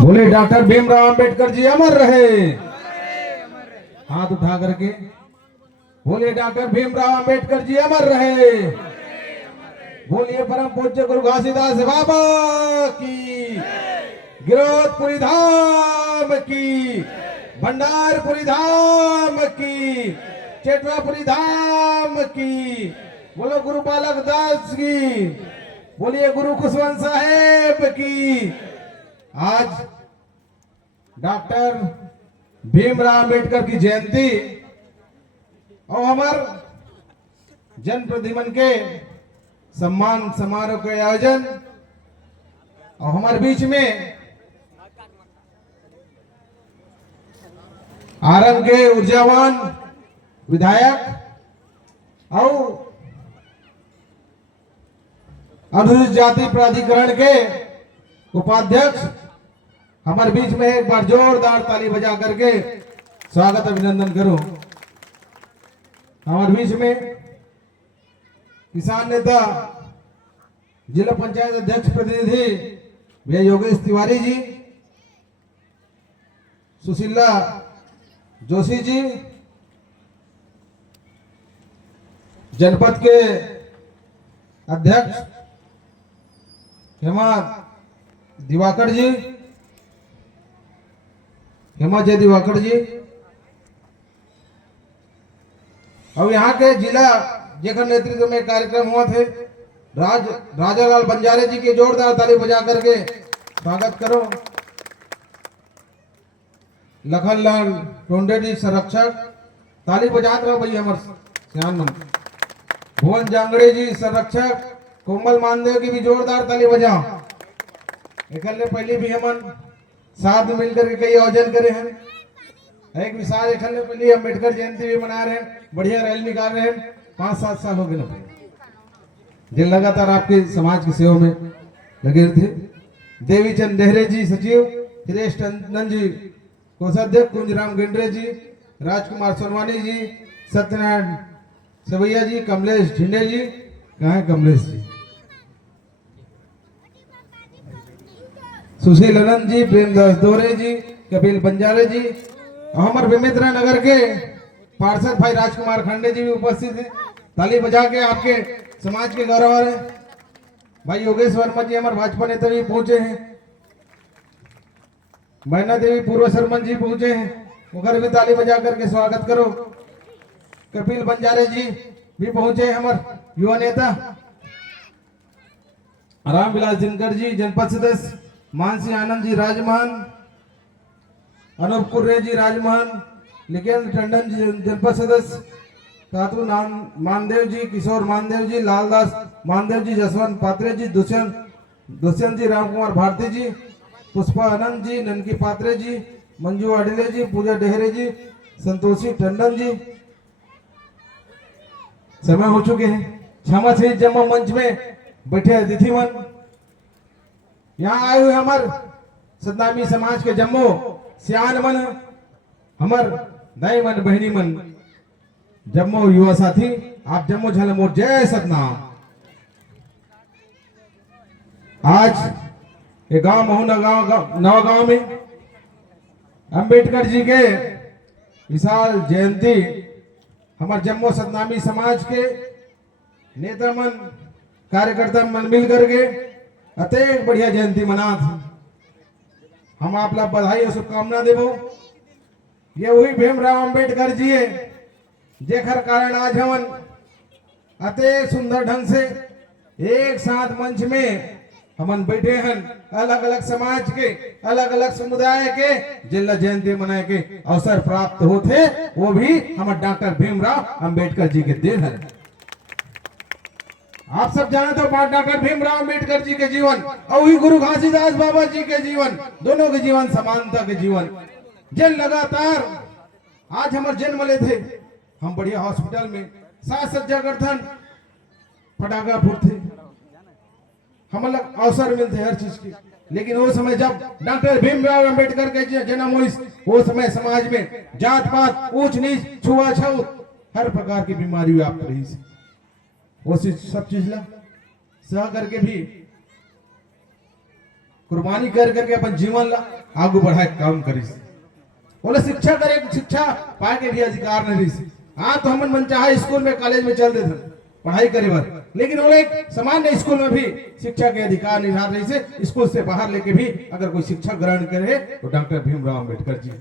बोले डॉक्टर भीमराव अंबेडकर जी अमर रहे। हाथ उठा करके बोले डॉक्टर भीमराव अंबेडकर जी अमर रहे। बोलिए परम पूज्य गुरु घासीदास बाबा की, गिरोधपुरी धाम की, भंडारपुरी धाम की, चेटवापुरी धाम की। बोलो गुरु बालक दास की, बोलिए गुरु खुशवंत साहेब की। आज डॉक्टर भीमराव अंबेडकर की जयंती और हमार जन प्रतिनिधि के सम्मान समारोह के आयोजन और हमारे बीच में आरन के ऊर्जावान विधायक और अनुसूचित जाति प्राधिकरण के उपाध्यक्ष हमारे बीच में एक बार जोरदार ताली बजा करके स्वागत अभिनंदन करो। हमारे बीच में किसान नेता जिला पंचायत अध्यक्ष प्रतिनिधि भैया योगेश तिवारी जी, सुशीला जोशी जी, जनपद के अध्यक्ष हेमा दिवाकर जी, हेमा जय दिवाकर जी, और यहाँ के जिला जेकर नेतृत्व में कार्यक्रम हुआ थे राजालाल बंजारे जी के जोरदार ताली बजा करके स्वागत करो। लखनलाल टोंडे जी संरक्षक, ताली बजाते रहो भैया हमारे श्याम मन। भुवन जांगड़े जी संरक्षक, कोमल मानदेव की भी जोरदार ताली बजाओ। एकल पहले भी हम साथ में मिलकर के कई आयोजन करे हैं। एक विशाल एकल पहले अम्बेडकर जयंती भी मना रहे हैं, बढ़िया रैली निकाल रहे हैं। 5-7 साल हो गए ना जिन लगातार आपके समाज की सेवा में लगे थे। देवीचंद देहरे जी सचिव, हिरेश टंडन जी कोषाध्यक्ष, कुंजराम गेंद्रे जी, राजकुमार सोनवानी जी, सत्यनारायण सवैया जी, कमलेश झिंडे जी, कहाँ है कमलेश जी, सुशील अनंत जी, प्रेमदास दोरे जी, कपिल बंजारे जी, हमारे बेमेतरा नगर के पार्षद भाई राजकुमार खंडे जी भी उपस्थित हैं। ताली बजा के आपके समाज के गौरव है। भाई योगेश वर्मा जी हमारे भाजपा नेता भी पहुंचे हैं। मैना देवी पूर्व सरपंच जी पहुंचे हैं, उधर भी ताली बजा करके स्वागत करो। कपिल बंजारे जी भी पहुंचे हमारे युवा नेता। रामविलास दिनकर जी जनपद सदस्य, मानसी आनंद जी राजमहल, अनूप कुर्रे जी राजमहल, लिकेंद्र टंडन जी जनपद सदस्य, कातू मानदेव जी, किशोर मानदेव जी, लालदास मानदेव जी, जसवंत पात्रे जी, दुष्यंत जी, रामकुमार भारती जी, पुष्पा आनंद जी, ननकी पात्रे जी, मंजू अडिले जी, पूजा डेहरे जी, संतोषी टंडन जी। समय हो चुके हैं। क्षमा से जमा मंच में बैठे अतिथि मन, यहाँ आए हुए हमारे सतनामी समाज के जम्मो सियान मन, हमार दाई मन, बहनी मन, जम्मो युवा साथी, आप जम्मो झलमो जय सतनाम। आज एक गांव महू नवा गांव में अंबेडकर जी के विशाल जयंती हमारे जम्मो सतनामी समाज के नेता मन, कार्यकर्ता मन मिल करके अत्यंत बढ़िया जयंती मना थी। हम आप लोग बधाई और शुभकामना देवो। ये वही भीमराव अंबेडकर जी है जेखर कारण आज हमन अति सुंदर ढंग से एक साथ मंच में हमन बैठे हैं। अलग अलग समाज के, अलग अलग समुदाय के जिला जयंती मनाए के अवसर प्राप्त होते, वो भी हमारे डॉक्टर भीमराव अंबेडकर जी के देन है। आप सब जाने तो डॉक्टर भीमराव अंबेडकर जी के जीवन और वही गुरु घासीदास बाबा जी के जीवन, दोनों के जीवन समानता के जीवन, जिन लगातार आज हमारे जन्म ले थे। हम बढ़िया हॉस्पिटल में साज सज्जा करथन, फटाका फूटते, हम लोग अवसर मिलते हर चीज की। लेकिन वो समय जब डॉक्टर भीमराव अंबेडकर के जन्म हुई, वो समय समाज में जात पात, ऊंच नीच, छुआछूत, हर प्रकार की बीमारी व्याप्त रही। वो सब चीज ला सह करके भी कुर्बानी कर करके अपन जीवन ला आगू बढ़ाए काम करिस। बोले शिक्षा करे, शिक्षा पाए के भी अधिकार नहीं रही। हाँ तो हम मन चाहे स्कूल में कॉलेज में चल देते पढ़ाई करे बार, लेकिन वो एक सामान्य स्कूल में भी शिक्षा के अधिकार नहीं रही से स्कूल से बाहर लेके भी अगर कोई शिक्षा ग्रहण करे तो डॉक्टर भीमराव अम्बेडकर जी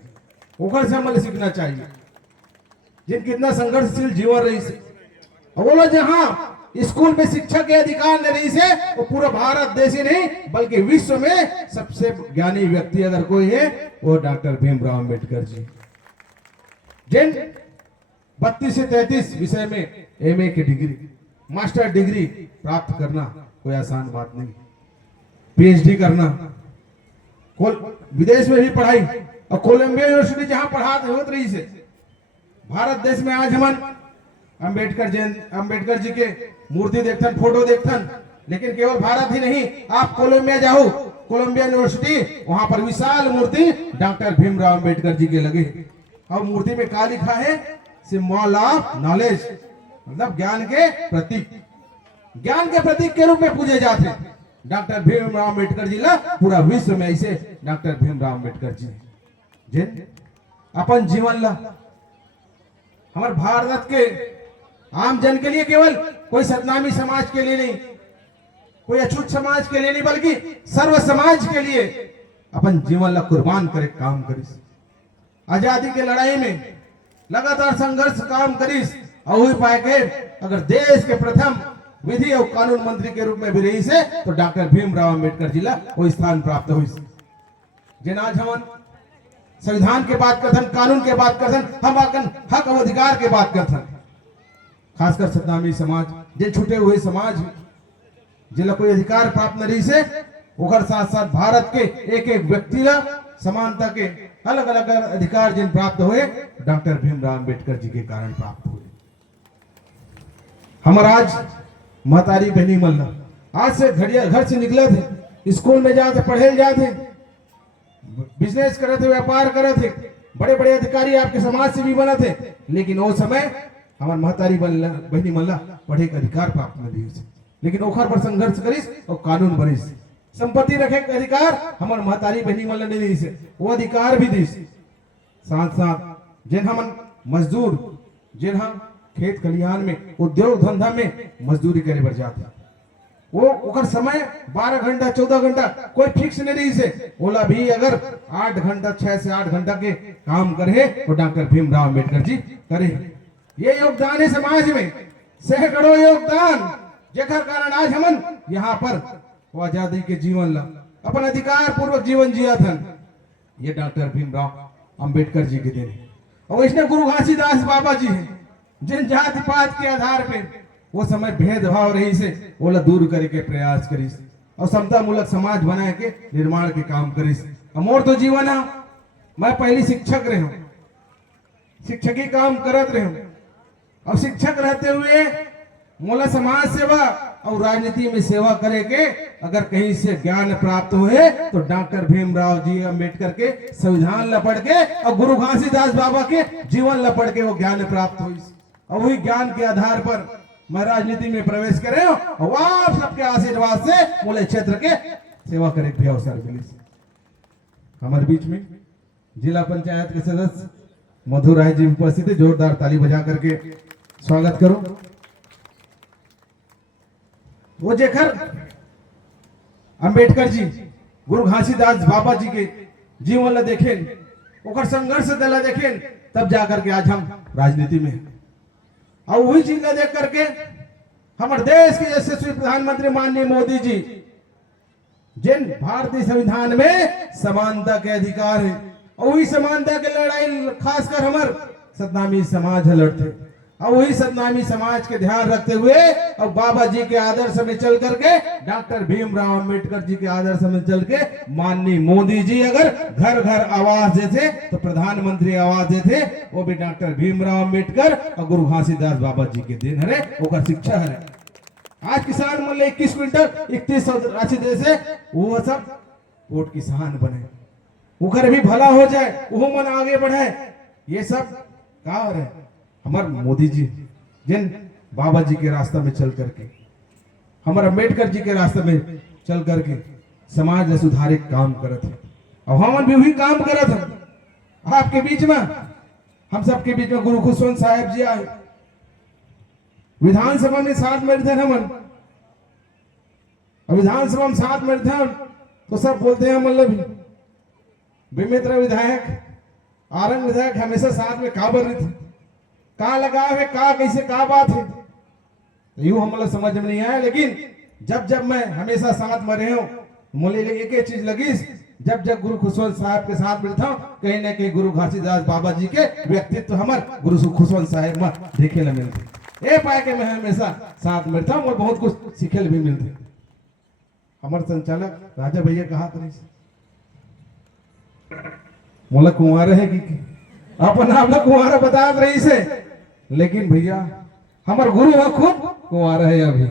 ओकर से हमें सीखना चाहिए, जिन कितना संघर्षशील जीवन रही से। बोलो जहाँ स्कूल में शिक्षा के अधिकार नहीं रही से वो पूरा भारत देश ही नहीं बल्कि विश्व में सबसे ज्ञानी व्यक्ति अगर कोई है वो डॉक्टर भीमराव अम्बेडकर जी, जिन 32 से 33 विषय में एमए की डिग्री, मास्टर डिग्री प्राप्त करना कोई आसान बात नहीं। पीएचडी करना, विदेश में भी पढ़ाई और कोलंबिया यूनिवर्सिटी जहां पढ़ाते होत रही से भारत देश में आज हम अम्बेडकर जी के मूर्ति देखथन, फोटो देखथन, लेकिन केवल भारत ही नहीं, आप कोलंबिया जाओ, कोलंबिया यूनिवर्सिटी, वहां पर विशाल मूर्ति डॉक्टर भीमराव अम्बेडकर जी के लगे और मूर्ति में क्या लिखा है, सिंबल ऑफ नॉलेज, मतलब ज्ञान के प्रतीक, ज्ञान के प्रतीक के रूप में पूजे जाते डॉक्टर भीमराव अम्बेडकर जी ला पूरा विश्व में ऐसे डॉक्टर भीमराव अम्बेडकर जी जिन अपन जीवन ला हमारे भारत के आम जन के लिए, केवल कोई सतनामी समाज के लिए नहीं, कोई अछूत समाज के लिए नहीं, बल्कि सर्व समाज के लिए अपन जीवन ला कुर्बान करे काम करिस। आजादी के लड़ाई में लगातार संघर्ष काम करिस और पाए के अगर देश के प्रथम विधि और कानून मंत्री के रूप में भी रही से तो डॉक्टर भीमराव अम्बेडकर जी ला वो स्थान प्राप्त हुई। जिन आज हम संविधान के बात करथन, कानून के बात करथन, हम अपन हक और अधिकार के बात करथन, खासकर सतनामी समाज, जिन छूटे हुए समाज जिला कोई अधिकार प्राप्त नहीं से ओकर साथ साथ भारत के एक एक व्यक्ति ला समानता के अलग अलग अधिकार जिन प्राप्त हुए डॉक्टर भीमराव अम्बेडकर जी के कारण प्राप्त हुए। हमारा आज महतारी बहनी मल्ला आज से घर से निकले थे, स्कूल में जाते, पढ़े जाते, बिजनेस करे थे, व्यापार करे थे, बड़े बड़े अधिकारी आपके समाज से भी बने थे, लेकिन वो समय हमारे महतारी बहनी मल्ला पढ़े के अधिकार प्राप्त नहीं हुई, लेकिन ओखर पर संघर्ष करिस और कानून बनिस। संपत्ति रखे के अधिकार हमारे महतारी बहनी मल्ला नहीं दी से, वो अधिकार भी दिस। साथ साथ जिन हम मजदूर, जिन हम खेत खलिहान में, उद्योग धंधा में मजदूरी करे बर जाते, वो ओकर समय 12 घंटा 14 घंटा कोई फिक्स नहीं रही से, ओला भी अगर 8 घंटा 6 से 8 घंटा के काम करे तो डॉक्टर भीमराव अम्बेडकर जी करे। ये योगदान है समाज में, सैकड़ों योगदान, जेकर कारण आज हम यहाँ पर वो आजादी के जीवन ला अपन अधिकार पूर्वक जीवन जिया था, ये डॉक्टर भीमराव अम्बेडकर जी के देन। और इसने गुरु घासीदास बाबा जी हैं, जिन जाति पात के आधार पे वो समय भेदभाव रही से ओला दूर करे के प्रयास करिस और समता मूलक समाज बनाए के निर्माण के काम करिस। मोर तो जीवन है, मैं पहली शिक्षक रहे हूँ, शिक्षकी काम करत रहे हूँ और शिक्षक रहते हुए मोला समाज सेवा और राजनीति में सेवा करे के अगर कहीं से ज्ञान प्राप्त हुए तो डॉक्टर भीमराव जी अम्बेडकर के संविधान ला पढ़ के और गुरु घासीदास बाबा के जीवन ला पढ़ के वो ज्ञान प्राप्त हुई और वही ज्ञान के आधार पर मैं राजनीति में प्रवेश करे और आप सबके आशीर्वाद से मोले क्षेत्र के सेवा करे के अवसर मिले। हमारे बीच में जिला पंचायत के सदस्य मधु राय जी उपस्थित है, जोरदार ताली बजा करके स्वागत करो। वो जेकर अम्बेडकर जी गुरु घासीदास बाबा जी के जीवन ला देखें, ओकर संघर्ष ला देखें, तब जाकर के आज हम राजनीति में और वही चीज का देख करके हमारे देश के यशस्वी प्रधानमंत्री माननीय मोदी जी, जिन भारतीय संविधान में समानता के अधिकार है और वही समानता के लड़ाई खासकर हमारे सतनामी समाज लड़ते और वही सतनामी समाज के ध्यान रखते हुए और बाबा जी के आदर्श में चल करके डॉक्टर भीमराव अम्बेडकर जी के आदर्श में चल के माननीय मोदी जी अगर घर घर आवास देते तो प्रधानमंत्री आवास देते, वो भी डॉक्टर भीमराव अम्बेडकर और गुरु घासीदास बाबा जी के दिन है, वो शिक्षा है। आज किसान मान 21 क्विंटल 3100 राशि दे से वो सब वोट किसान बने, उकर भी भला हो जाए, वो मन आगे बढ़े, ये सब का है हमारे मोदी जी जिन बाबा जी के रास्ता में चल करके, हमारे अम्बेडकर जी के रास्ते में चल करके समाज ला सुधारे के काम करत है और हमन भी वही काम करत है। आपके बीच में, हम सबके बीच में गुरु खुशवंत साहब जी आए, विधानसभा में साथ में थे हमन, और विधानसभा में साथ में थे तो सब बोलते हैं मतलब बेमित्र विधायक, आरंग विधायक हमेशा साथ में का बर थे, का लगा है, का कैसे का बात है, यूं हमला समझ में नहीं आया। लेकिन जब जब मैं हमेशा साथ में रहे हूं, मुझे एक ही चीज लगी, जब जब गुरु खुशवंत साहब के साथ मिलता हूं, कहीं ना कहीं गुरु घासीदास बाबा जी के व्यक्तित्व हमार गुरु खुशवंत साहब में देखे ला मिलते। ये पाए के मैं हमेशा साथ मिलता हूं और बहुत कुछ सीखे भी मिलते। हमारे संचालक राजा भैया कहा था मोला कुंवार है कि अपन आप लोग कुंवार बता रही से, लेकिन भैया हमार गुरु है खूब कुंवार है अभी,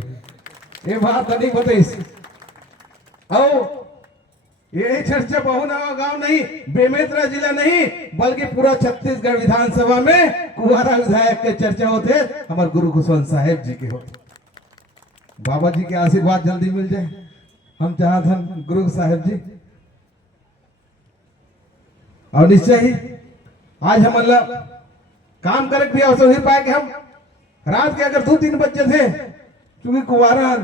ये बात नहीं बताई। ये चर्चा बहुनवा गांव नहीं, बेमेतरा जिला नहीं, बल्कि पूरा छत्तीसगढ़ विधानसभा में कुंवारा विधायक के चर्चा होते हमारे गुरु खुशवंत साहब जी के होते। बाबा जी के आशीर्वाद जल्दी मिल जाए, हम चाहते हैं गुरु साहब जी। और निश्चय ही आज हम काम करे भी अवसर ही पाए कि हम रात के अगर 2-3 बजे थे, क्योंकि कुंवारा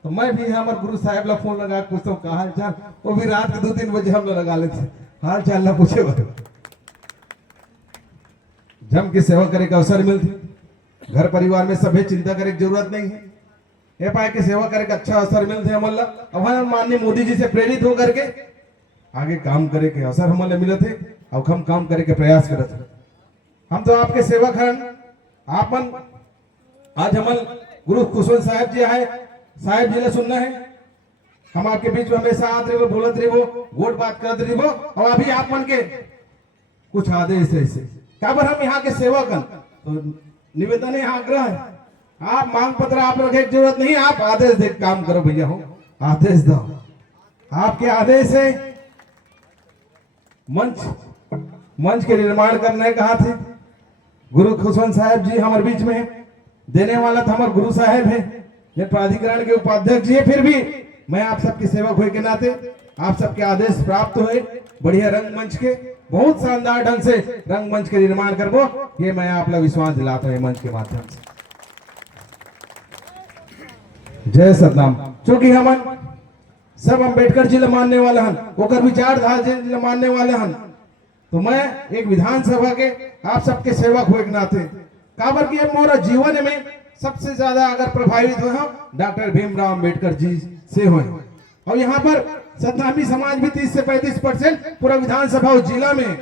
तो मैं भी हमारे गुरु साहब ला फोन लगा पूछता हूँ हाल चाल, वो भी रात के 2-3 बजे हम लोग लगा लेते हाल चाल ला पूछे। जम की सेवा करे का अवसर मिलती, घर परिवार में सभी चिंता करे की जरूरत नहीं है, ये पाए की सेवा करे का अच्छा अवसर मिलते हमारे। अब हम माननीय मोदी जी से प्रेरित हो करके आगे काम करे के अवसर हमारे मिले थे और हम काम करे के प्रयास करते थे। हम तो आपके सेवक हैं, आपन आज हम गुरु खुशवंत साहब जी आए, साहब जी ने सुनना है, हम आपके बीच में हमेशा आते रहो, बोलत रहो, वोट बात करते रहो। और अभी आप मन के कुछ आदेश है इसे क्या पर हम यहाँ के सेवक हैं, तो निवेदन है, आग्रह है, आप मांग पत्र आप रखे की जरूरत नहीं, आप आदेश दे काम करो भैया, हो आदेश दो। आपके आदेश है मंच के निर्माण करने कहा थे गुरु खुशवंत साहब जी हमारे बीच में है, देने वाला था हमारे गुरु साहब है, ये प्राधिकरण के उपाध्यक्ष जी है। फिर भी मैं आप सबके सेवक हुए के नाते आप सबके आदेश प्राप्त हुए, बढ़िया रंगमंच के बहुत शानदार ढंग से रंगमंच के निर्माण करबो, ये मैं आप लोग विश्वास दिलाता हूँ मंच के माध्यम से। जय सतनाम। चूंकि हम सब अम्बेडकर जी मानने वाले हन, ओकर विचारधारा जी मानने वाले हन, तो मैं एक विधानसभा के आप सबके सेवक हुए के नाते काबर की मोरा जीवन में सबसे ज्यादा अगर प्रभावित हुए हम डॉक्टर भीमराव अम्बेडकर जी से हुए। और यहाँ पर सतनामी समाज भी 30 से 35% पूरा विधानसभा और जिला में,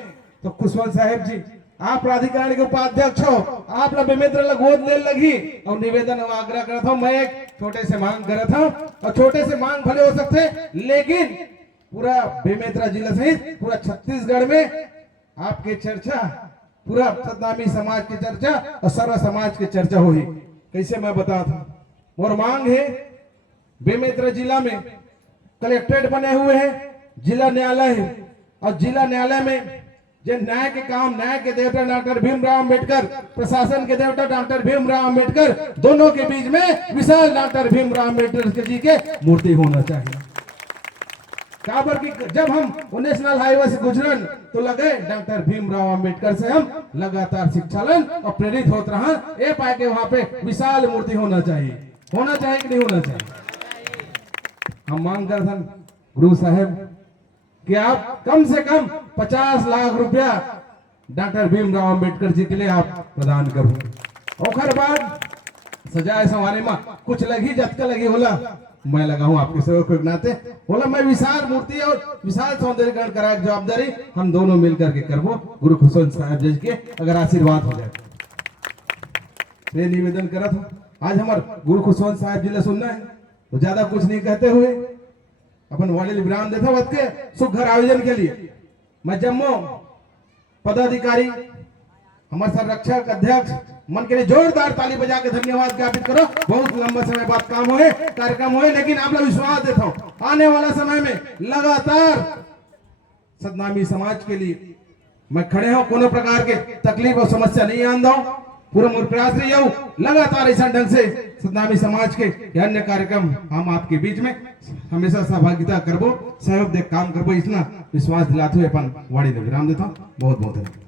तो खुशवंत साहब जी आप प्राधिकरण के उपाध्यक्ष हो, आप लोग बेमित्र गोद ले लगी और निवेदन और आग्रह करता हूँ, मैं एक छोटे से मांग करता हूँ, और छोटे से मांग भले हो सकते लेकिन पूरा बेमेतरा जिला सहित पूरा छत्तीसगढ़ में आपके चर्चा, पूरा सतनामी समाज की चर्चा और सर्व समाज की चर्चा हुई। कैसे मैं बताता हूँ, और मांग है बेमेतरा जिला में कलेक्ट्रेट बने हुए हैं, जिला न्यायालय है, और जिला न्यायालय में जो न्याय के काम, न्याय के देवता डॉक्टर भीमराव अम्बेडकर, प्रशासन के देवता डॉक्टर भीमराव अम्बेडकर, दोनों के बीच में विशाल डॉक्टर भीमराव अम्बेडकर जी के मूर्ति होना चाहिए। काबर की जब हम नेशनल हाईवे से गुजरन तो लगे डॉक्टर भीमराव अम्बेडकर से हम लगातार शिक्षालन और प्रेरित होते रहा, ये पाए के वहां पे विशाल मूर्ति होना चाहिए। होना चाहिए कि नहीं होना चाहिए? हम मांग कर गुरु साहब कि आप कम से कम 50 लाख रुपया डॉक्टर भीमराव अम्बेडकर जी के लिए आप प्रदान करो। और बाद सजाए संवारे में कुछ लगी जतका लगी होला मैं लगा हूं आपके सेवक के नाते, बोला मैं विशाल मूर्ति और विशाल सौंदर्यकरण करा जवाबदारी हम दोनों मिलकर के करबो। गुरु खुशवंत साहब जी के अगर आशीर्वाद हो जाए तो निवेदन करा था। आज हमारे गुरु खुशवंत साहब जी ने सुनना है तो ज्यादा कुछ नहीं कहते हुए अपन वाले विराम देता वक्त के सुख घर आयोजन के लिए मैं जम्मू पदाधिकारी हमारे संरक्षक अध्यक्ष मन के लिए जोरदार ताली बजा के धन्यवाद ज्ञापित करो। बहुत लंबा समय बाद काम हुए, कार्यक्रम हुए, लेकिन आप लोग विश्वास देता हूं आने वाला समय में लगातार सतनामी समाज के लिए मैं खड़े हूं, कोनो प्रकार के तकलीफ और समस्या नहीं आंदा हूं, पूरा मोर प्रयास रही हूं लगातार ऐसा ढंग से सतनामी समाज के ये अन्य कार्यक्रम हम आपके बीच में हमेशा सहभागिता करबो, सहयोग दे काम करबो, इतना विश्वास दिलाते हुए अपन वाणी में विराम देता हूँ। बहुत बहुत धन्यवाद।